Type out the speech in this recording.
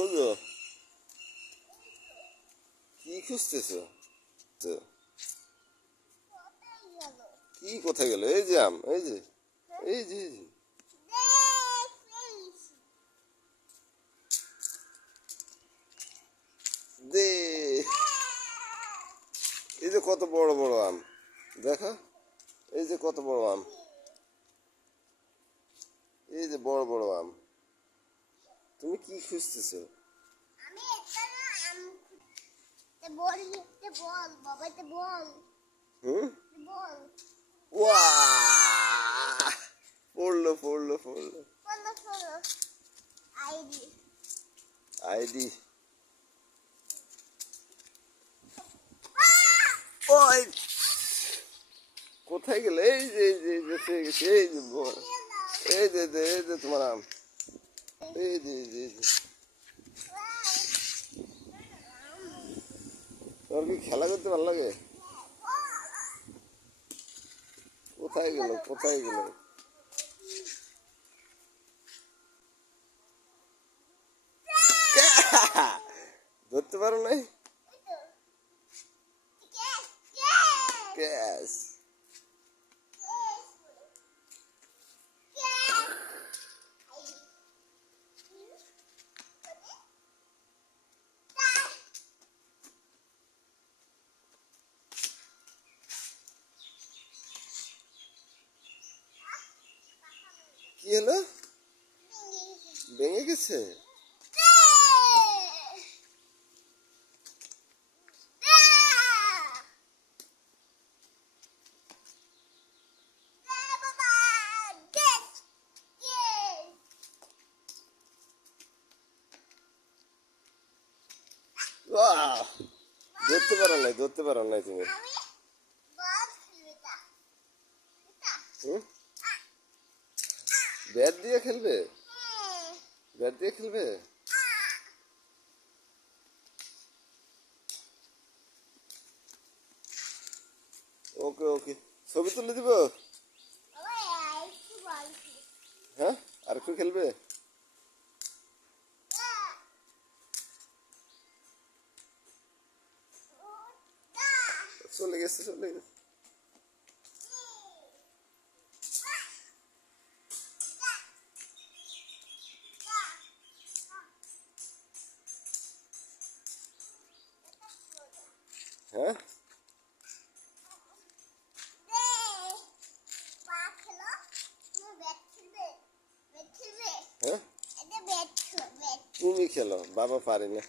খোঁজো? কি খুঁজতেছো? কি কোথায় গেল? এই যে আম, এই যে এই যে এই যে। দে, এই যে কত বড় বড় আম, দেখো এই যে কত বড় আম, এই যে বড় বড় আম। তুমি কি খুঁজতেছো? হুম, ওয়াহ, পড়লো পড়লো পড়লো। আইডি। ওই কোথায় গেলে? এই যে এই যে এই যে পেয়ে গেছি, এই যে বড়, এই যে এই যে তোমার আম, এই যে এই যে এই যে। তোমার কি খেলা করতে ভালো লাগে? কোথায় গেল কোথায় গেল? ধরতে পারো নাই? ক্যাশ। কি হলো? ভেঙে গেছে? বাহ, ধরতে পারো নাই, ধরতে পারো নাই তুমি। হুম, ব্যাট দিয়ে খেলবে? ব্যাট দিয়ে খেলবে? ওকে ওকে, ছবি তুলে দিব। হ্যাঁ, আর একটু খেলবে? চলে গেছে চলে গেছে। হ্যাঁ, হ্যাঁ, তুমি খেলো, বাবা পারে না।